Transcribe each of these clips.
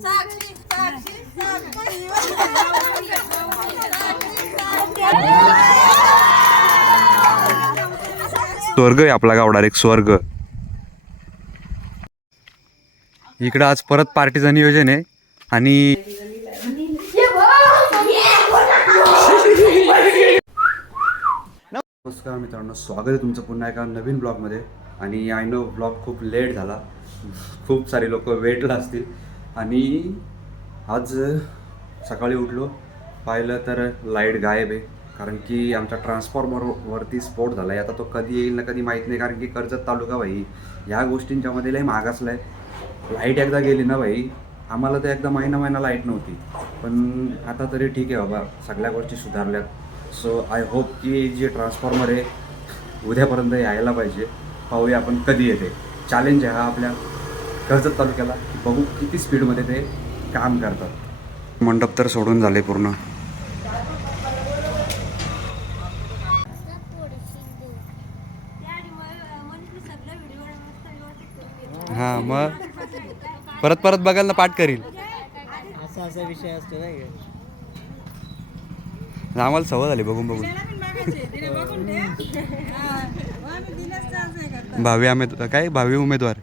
स्वर्ग आहे आपला गावडा, एक स्वर्ग. इकडं आज परत पार्टीचं नियोजन आहे आणि नमस्कार मित्रांनो, स्वागत आहे तुमचं पुन्हा एका नवीन ब्लॉगमध्ये. आणि आय नो ब्लॉग खूप लेट झाला, खूप सारे लोक वेटला असतील. आणि आज सकाळी उठलो, पाहिलं तर लाईट गायब आहे, कारण की आमच्या ट्रान्सफॉर्मरवरती स्फोट झाला आहे. आता तो कधी येईल ना कधी माहीत नाही, कारण की कर्जत तालुका भाई ह्या गोष्टींच्यामध्ये लय मागासला आहे. लाईट एकदा गेली ना भाई, आम्हाला तर एकदा महिना लाईट नव्हती, पण आता तरी ठीक आहे बाबा, सगळ्या गोष्टी सुधारल्यात. सो आय होप की जे ट्रान्सफॉर्मर आहे उद्यापर्यंत यायला पाहिजे. पाहूया आपण कधी येते. चॅलेंज आहे हा आपल्या कर्जत तालुक्याला, बघू किती स्पीडमध्ये ते काम करतात. मंडप तर सोडून झाले पूर्ण. हां, मग परत बघायला पाठ करील असा विषय असतो नाही का? आम्हाला सवय झाली बघून भावी उमेदवार.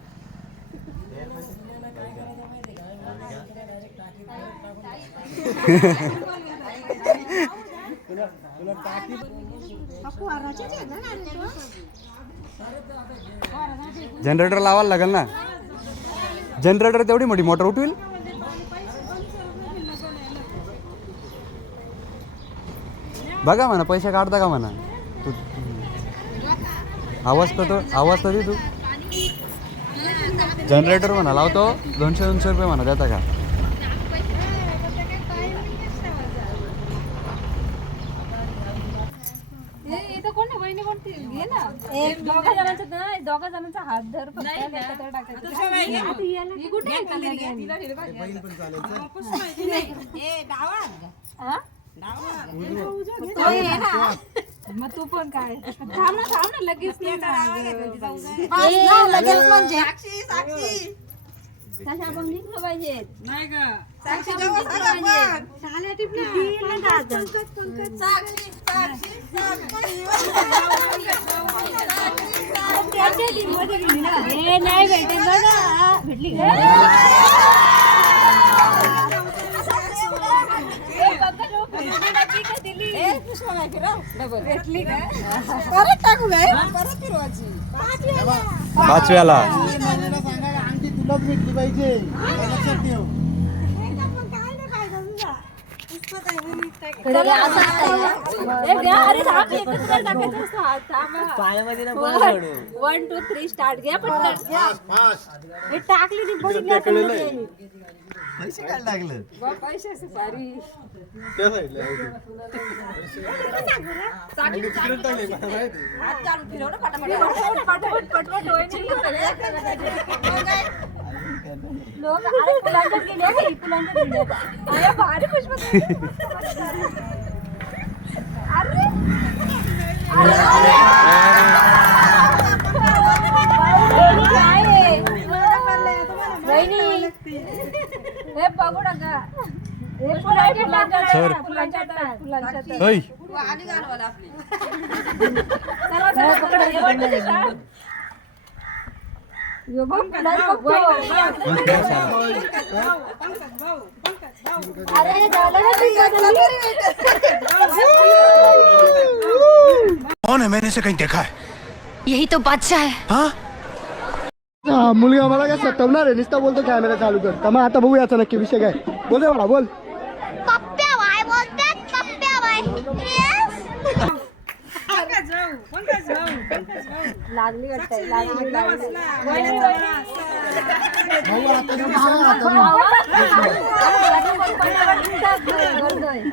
जनरेटर लावायला लागेल ना, जनरेटर तेवढी मोठी मोटर उठवेल. बघा म्हणा, पैसे काढता का म्हणा तू. आवाज तर दे तू. जनरेटर म्हणा लावतो, 200 रुपये म्हणा, देता का? दोघा जणांचा हात धर मग तू पण काय थांब ना लगेच म्हणजे आपण निघलो पाहिजे नाही का? नाही भेटेल बघा, भेटली का? भेटली का? परत टाकू काय? परत फिरवायची पाचव्याला. आणखी तुलाच भेटली पाहिजे, लक्षात ठेव. वन टू थ्री स्टार्ट घ्या पटकन. टाकली पैसे काय लागलं? पैसे सुपारी भारी पुष्प. हे बघू नका, हे कौन है? मैंने इसे कहीं देखा है. यही तो बादशाह है. हाँ, मुलगा मला काय सतवणार आहे, नुसता बोलतो कॅमेरा चालू कर. तर मग आता बघूया याचा नक्की विषय काय. बोल रे मला, बोल. पप्प्या बाय बोलतात, पप्प्या बाय. लागली वाटतंय,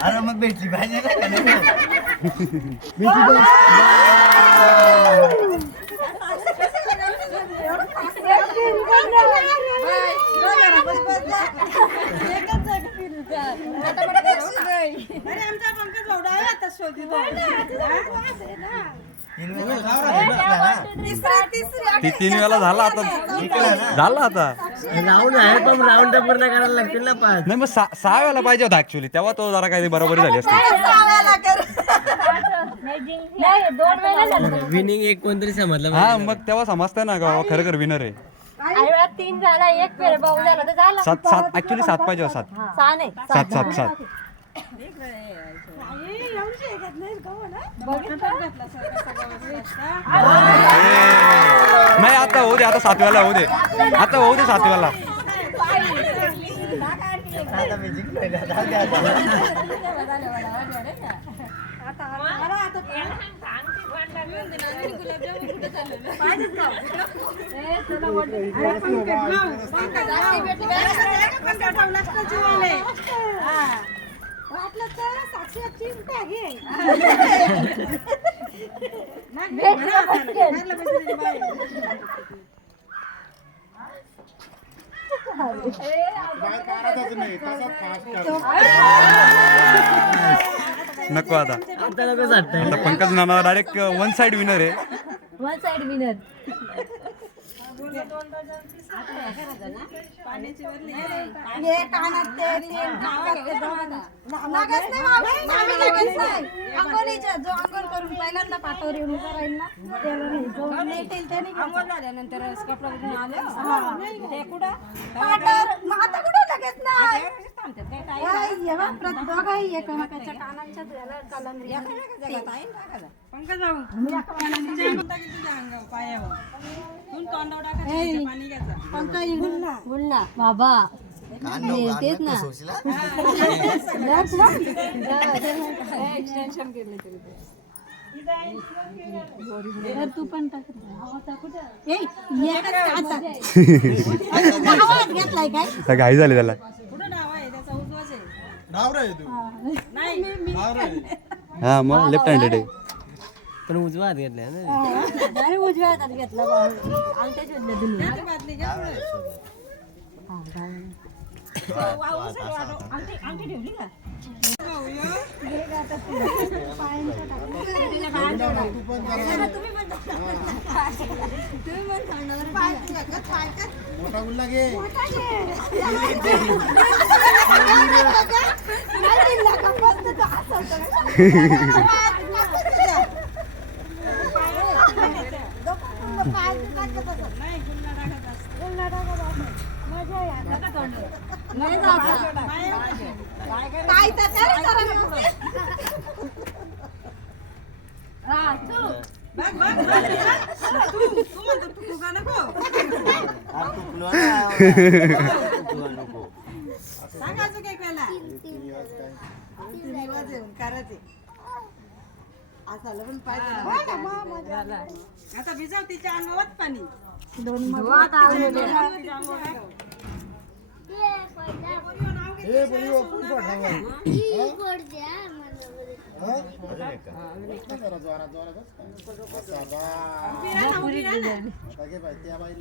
अरे मग भेटली पाहिजे ती 3 वेळा झाला आता. राऊंड आहे पण राऊंड पूर्ण करायला लागतील ना 5. नाही मग 6 वेळेला पाहिजे होता ऍक्च्युली, तेव्हा तो जरा काही बरोबरी झाली असती. नाही 2 वेळा झालं. विनिंग एक कोणतरी समजलं हा मग तेव्हा समजतं ना का खरं विनर आहे. आणि वेळा 3 झाला, 1 फेर भाऊ झाला तर झाला. 7 ऍक्च्युली 7 पाहिजे 7. 6 नाही. 7. नाही आता होऊ दे, आता 7 वेळेला होऊ दे, आता होऊ दे 7 वेळेला. नको आता आता पंकज नाना डायरेक्ट 1 साइड विनर आहे. 1 साइड विनर. जो अंघोळ करून पहिल्यांदा पाठावर येऊन उभा राहील ना त्याला झाल्यानंतर कपडा बदलून आले ते कुठं पाठावर मग आता कुठं लगेच नाही एकमेकाच्या कानांच्या याला कालांतरी पंकज भाऊ बोलना बाबा तेच ना. एक्सटेन्शन केले तरी तू पण घेतलाय काय घाई झाली त्याला. हा मग लेफ्ट हँडेड आहे. पण उजवा हात घेतलाय ना. अरे उजव्या हातात घेतला अंगठ्या शोधल्या तुम्ही. आता भिजव तिच्या अंगावर पाणी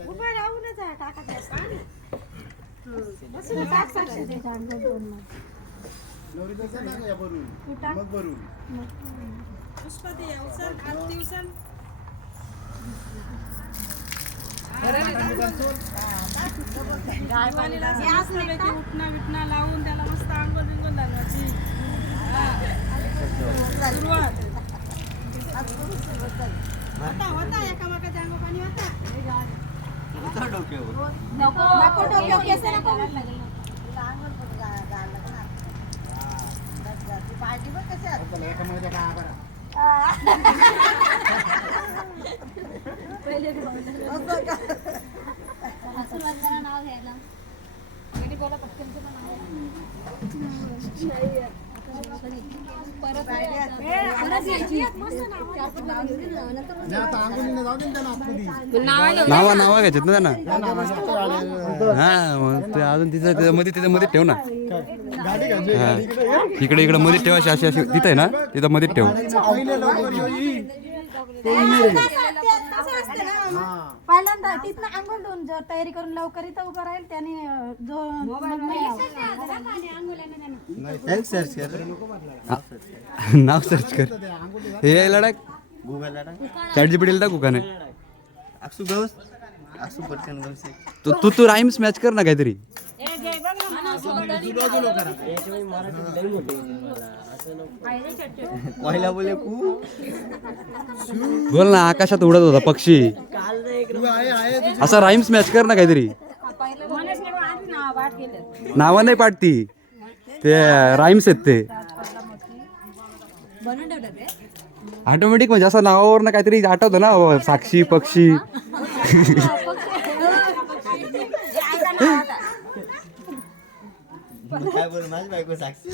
उभा राहूनच टाकायचं उठणं विटणं लावून त्याला मस्त आंघोळ बिंगोळ घालवायची. होता एकामेकाच्या अंग पाणी होता. नको डोक्यावर केस नको. पार्टी बघ कशी नाव घ्यायला नावा घ्यायचेत ना त्यांना. हा मग ते अजून तिथं मध्ये ठेव ना. हा इकडे मध्ये ठेवायची अशी अशी तिथं आहे ना, तिथं मध्ये ठेव. पहिल्यांदा तिथनं आंघोळ धुवून जर तयारी करून लवकर इथं उभं राहील त्याने जो नाव सर्च कर. हे लढाक चॅट जीपीटीला टाकू का नाही? तू राईम्स मॅच कर ना काहीतरी. बोल ना, आकाशात उडत होता पक्षी, असा राईम्स मॅच कर ना काहीतरी. नावं नाही पाडती, ते राईम्स आहेत ते ऑटोमॅटिक, म्हणजे असं नावावर ना काहीतरी आठवतं ना, साक्षी पक्षी. काय बोल माझी बायको साक्षी.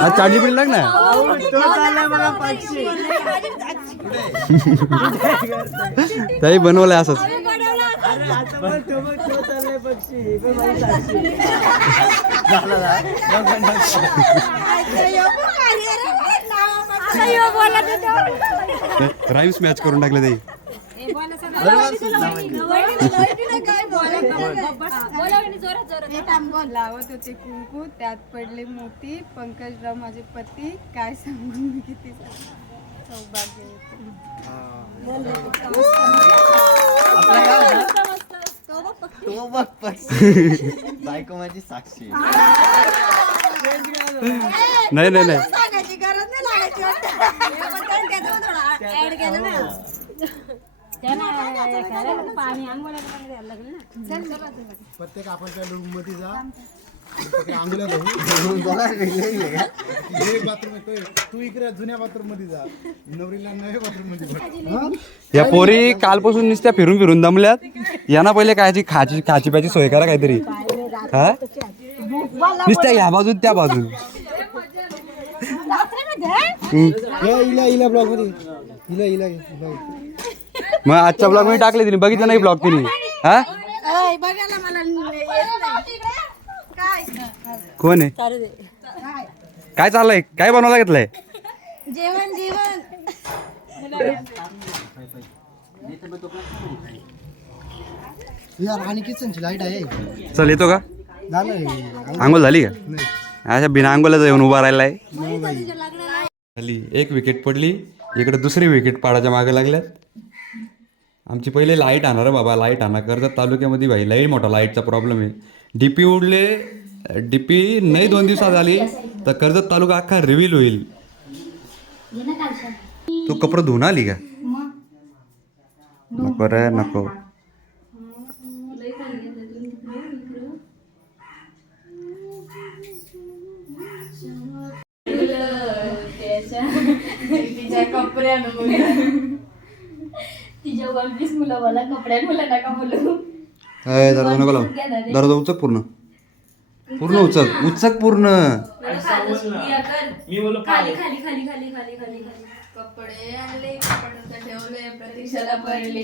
आज चार्जी पिढी लाग ना. त्याही बनवलंय असंच. राईम्स मॅच करून टाकले ते. लावत होते कुंकू, त्यात पडले मोती, पंकजराव माझे पती, काय सांगू मी किती सौभाग्य बायको माझी साक्षी. नाही नाही नाही, सांगायची गरज नाही लागायची ऍड केलं ना पाणी आंघोळ्याला पाणी द्यायला लागलं ना. प्रत्येक आपल्या रूम मध्ये जा, आंघोळ्या बाथरूम येतोय, तू इकडे जुन्या बाथरूम मध्ये जा, नवरीला नव्या बाथरूम मध्ये. या पोरी कालपासून नुसत्या फिरून फिरून दमल्यात. यांना पहिले कायची खाची प्याची सोय करा काहीतरी. हा नुसत्या ह्या बाजून त्या बाजून. इला ब्लॉग मध्ये इला मग आजच्या ब्लॉग मध्ये टाकले तिने, बघितलं नाही ब्लॉग तिने. हा बघायला मला कोण आहे, काय चाललंय, काय बनवायला घेतलंय. जेवण जेवण यार, आणि किचनची लाईट आहे. चल येतो का, झालं आंघोळ झाली का. अशा बिना आंघोळाचा येऊन उभा राहिलाय. झाली एक विकेट पडली, इकडे दुसरी विकेट पाडायच्या मागे लागल्यात. आमची पहिले लाईट आणणार बाबा, लाईट आणा. कर्जत तालुक्यामध्ये भाई लई मोठा लाईटचा प्रॉब्लेम आहे. डीपी उडले, डीपी नाही 2 दिवसात आली तर कर्जत तालुका अख्खा रिव्हील होईल. तू कपडे धुवून आली का. नको रे नको. तिच्या वापीस मुलं मला कपड्या मुलं नका बोलू. दरवाजा नको लावू, दरवाजा उचक पूर्ण, पूर्ण उचक, उचक पूर्ण. खाली खाली खाली खाली खाली खाली खाली कपडे आणले, कपडे ठेवले, प्रतीक्षाला पडली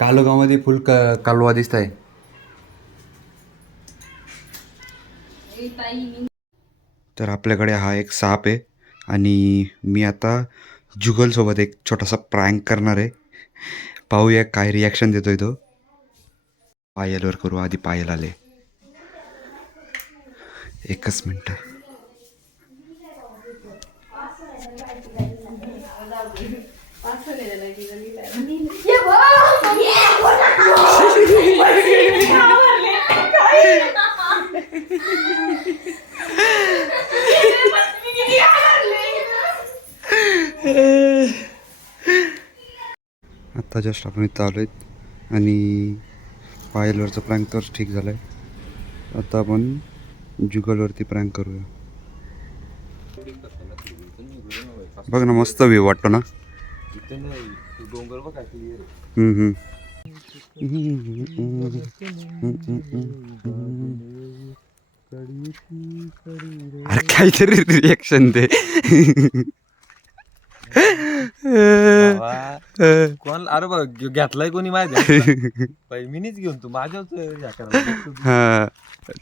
कालोगावमध्ये फुल कालवा दिसत आहे. तर आपल्याकडे हा एक साप आहे आणि मी आता जुगलसोबत एक छोटासा प्रँक करणार आहे. पाहूया काय रिॲक्शन देतोय तो. पायलवर करू, आधी पायल आले. एकच मिनटं. आता जस्ट आपण इथं आलो आहेत आणि पायलवरचा प्रँक तर ठीक झाला आहे. आता आपण जुगलवरती प्रँक करूया. बघ ना, मस्त व्ह्यू वाटतो ना. अरे काहीतरी रिॲक्शन दे. कोण, अरे बघ घेतलाय कोणी माझ्या, मीनीच घेऊन तू माझ्यावर. हा,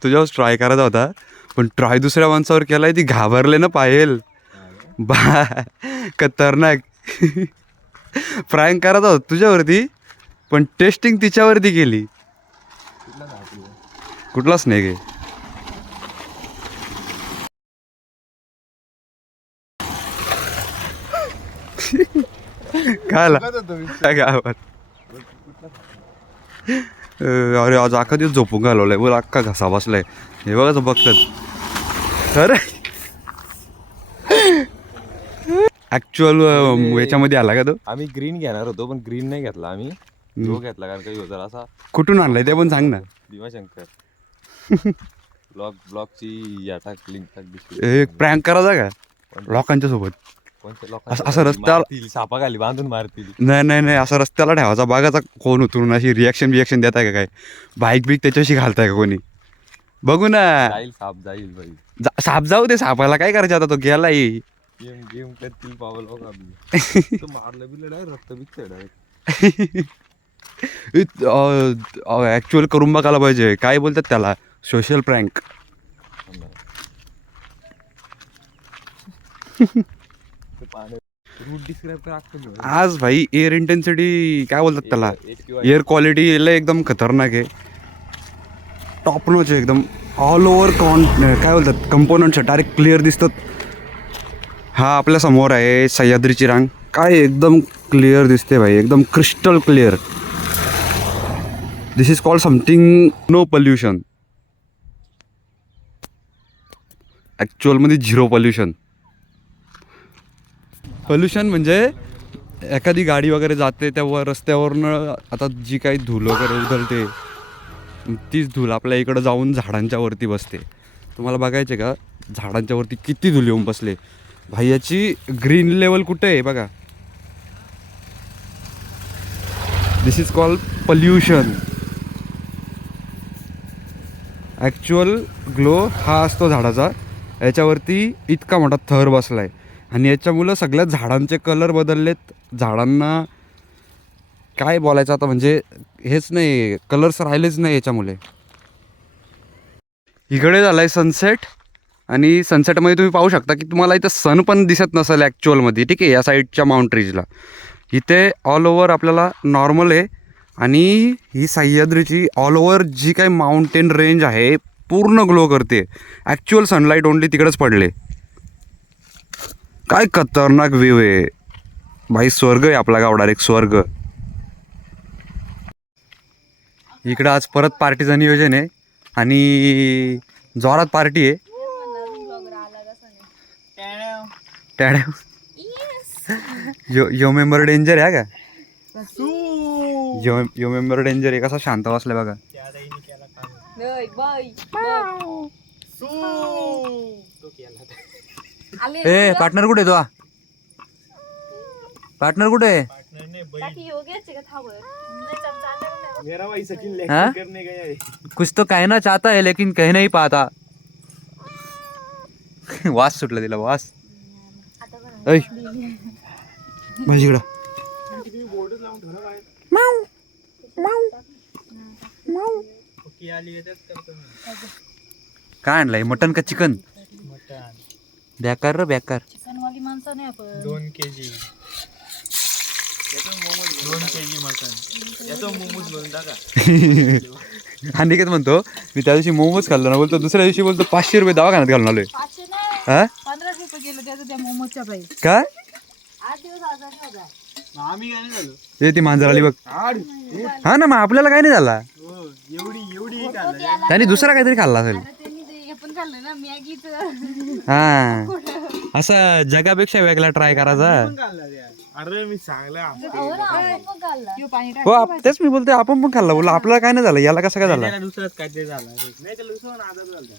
तुझ्यावर ट्राय करायचा होता पण ट्राय दुसऱ्या माणसावर केलाय. ती घाबरले ना पायल. बा खतरनाक प्रँक करायचा होता तुझ्यावरती पण टेस्टिंग तिच्यावरती केली. कुठला स्नेक आहे? काय आवाज? अरे आज अख्खा दिवस झोपून घालवलाय बोल, अख्खा घसा बसलाय. हे बघा बघतात अरे ऍक्च्युअल याच्यामध्ये आला का तो? आम्ही ग्रीन घेणार होतो पण ग्रीन नाही घेतला आम्ही. जो घेतला कारण काही होता असा कुठून आणलाय ते पण सांग ना. भीमाशंकर ब्लॉगची टाक लिंक टाक दिसली. एक प्रँक करायचा का लोकांच्या सोबत? कोणत्या असं लोकांना रस्त्याला सापाखाली बांधून मारतील. नाही असं रस्त्याला ठेवायचा, बघायचा कोण उतरून अशी रिॲक्शन देताय का काय? बाईक बिक त्याच्याशी घालताय का कोणी? बघू ना. जाईल साप जाईल भाई. साप जाऊ दे, सापाला काय करायचं आता, तो गेलाय. गेम करतील पावल बघा आपली. तो मारलं बिलं डायरेक्ट रक्त बिकतंय डायरेक्ट. ऍक्च्युअल करून बघायला पाहिजे. काय बोलतात त्याला? Social prank. रूट डिस्क्राईब कर अख्खं. आज भाई एअर इंटेन्सिटी काय बोलतात त्याला, एअर क्वालिटी एकदम खतरनाक आहे. टॉप नॉच आहे एकदम. ऑल ओव्हर काय बोलतात कंपोनंट्स डायरेक्ट क्लिअर दिसतात. हा आपल्या समोर आहे सह्याद्रीची रांग. काय एकदम क्लिअर दिसते भाई, एकदम crystal clear. This is called something no pollution. ॲक्च्युअलमध्ये झिरो पॉल्युशन. पॉल्युशन म्हणजे एखादी गाडी वगैरे जाते तेव्हा रस्त्यावरनं आता जी काही धूळ वगैरे उधळते, तीच धूळ आपल्या इकडं जाऊन झाडांच्या वरती बसते. तुम्हाला बघायचे का झाडांच्या वरती किती धूळ येऊन बसले भाई. याची ग्रीन लेवल कुठे आहे बघा. This is called pollution. Actual glow हा असतो झाडाचा, याच्यावरती इतका मोठा थर बसला आहे. आणि याच्यामुळं सगळ्या झाडांचे कलर बदललेत. झाडांना काय बोलायचं आता, म्हणजे हेच नाही, कलर्स राहिलेच नाही याच्यामुळे. इकडे झाला आहे सनसेट. आणि सनसेटमध्ये तुम्ही पाहू शकता की तुम्हाला इथं सन पण दिसत नसेल ॲक्च्युअलमध्ये. ठीक आहे, या साईडच्या माउंट रेंजला इथे ऑल ओव्हर आपल्याला नॉर्मल आहे. आणि ही सह्याद्रीची ऑल ओव्हर जी काही माउंटेन रेंज आहे पूर्ण ग्लो करते. ॲक्च्युअल सनलाईट ओनली तिकडेच पडले. काय खतरनाक व्ह्यू आहे भाई. स्वर्ग आहे आपला गाव, डायरेक्ट स्वर्ग. इकडं आज परत पार्टीचं नियोजन आहे आणि जोरात पार्टी आहे. यो मेंबर डेंजर आहे का? यो मेंबर डेंजर आहे. कसा शांत बसलाय बघा. ए पार्टनर कुठे तो? पार्टनर कुठे आहे? हाँ? कुछ तो कहना चाहता है लेकिन कह नहीं पाता. वास सुटला तिला, वास. ऐ माझीकडं काय आणलंय? मटन का चिकन? बेकार रे बेकार. चिकनवाली माणसं नाही आपण. 2 kg मटन. याचा मोमोज बनवून टाका. आणि काय म्हणतो मी त्या दिवशी मोमोज खाल्लो ना, बोलतो दुसऱ्या दिवशी बोलतो 500 रुपये दवाखान्यात घालून आलोय. 500 नाही, हा 15 रुपये गेलो त्याचं त्या मोमोजच्या बाई. काय 8 दिवस आजारी होता. आम्ही काय नाही झालो. हे ती मांजर आली बघ. हा ना, मग आपल्याला काय नाही झाला. एवढी त्याने दुसरा काहीतरी खाल्ला असेल. त्यांनी ते हे पण खाल्लं ना मॅगीचं. हा असा जगापेक्षा वेगळा ट्राय करायचा. अरे मी सांगला ह्यो पाणी टाक. हो तेच मी बोलतोय, आपण पण खाल्ला. बोला आपल्याला काय नाही झालं, याला कसं काय झालं? दुसराच काहीतरी झाला नाही, त्याला दुसरा आजार झाला.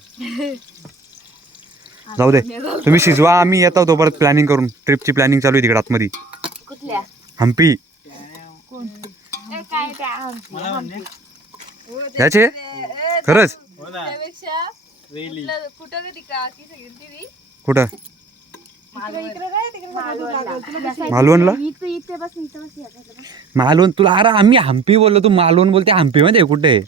जाऊ दे, तुम्ही शिजवा, आम्ही येतो तो परत प्लॅनिंग करून. ट्रिपची प्लॅनिंग चालू आहे तिकडे आतमध्ये. कुठल्या? हम्पी. काय त्या याचे खरंच त्यापेक्षा कुठं कधी का की सगळी कुठं इकडे काय तिकडे सगळं लागलं. तुला बसायचं. मालवणला? इथे बस मालवण तुला? अरे आम्ही हम्पी बोललो, तू मालवण बोलते. हम्पी मध्ये कुठे?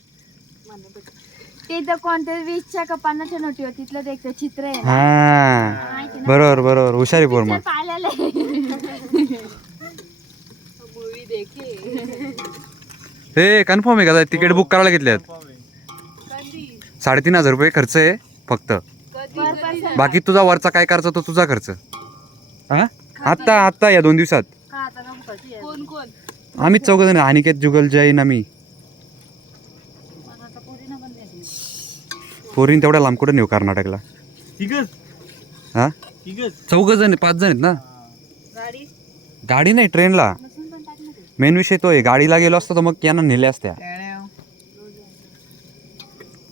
ते तर कोणत्या 20च्या का 50च्या नोटीवर तिथलं ते एक चित्र आहे. हा बरोबर बरोबर, हुशारी पोर. मग पाहिलेलं मूवी देखे. हे कन्फर्म आहे का तिकीट बुक करायला घेतल्यात? 3,500 रुपये खर्च आहे फक्त. बाकी तुझा वरचा काय खर्च तो तुझा खर्च. हा आत्ता या 2 दिवसात कोण कोण आम्हीच 4 जण, अनिकेत, जुगल, जैन, आम्ही. पोरीन तेवढ्या लांब कुठं नेऊ कर्नाटकला? ठीकच हा ठीकच 4 जण 5 जण आहेत ना. गाडी नाही, ट्रेनला. मेन विषय तो आहे, गाडीला गेलो असतो तर मग यांना नेल्या असत्या.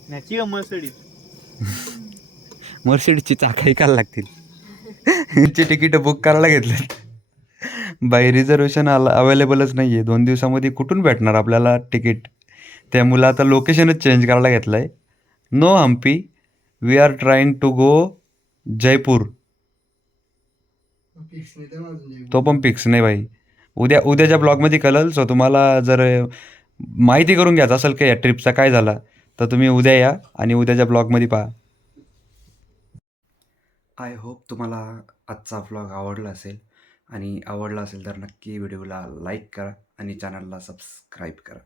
ह्याची मर्सिडीज मर्सिडीजची चाका ऐकायला लागतील. तिकीट बुक करायला घेतले बाई, रिझर्वेशन अवेलेबलच नाही आहे. 2 दिवसामध्ये कुठून भेटणार आपल्याला तिकीट? त्या मुलं आता लोकेशनच चेंज करायला घेतलं आहे. No Hampi, we are trying to go Jaipur. तो पण फिक्स नाही भाई. उद्याच्या ब्लॉगमध्ये कळेल. सो तुम्हाला जर माहिती करून घ्यायचं असेल का या ट्रिपचा काय झाला, तर तुम्ही उद्या या आणि उद्याच्या ब्लॉगमध्ये पहा. आय होप तुम्हाला आजचा ब्लॉग आवडला असेल, आणि आवडला असेल तर नक्की व्हिडिओला लाईक करा आणि चॅनलला सबस्क्राईब करा.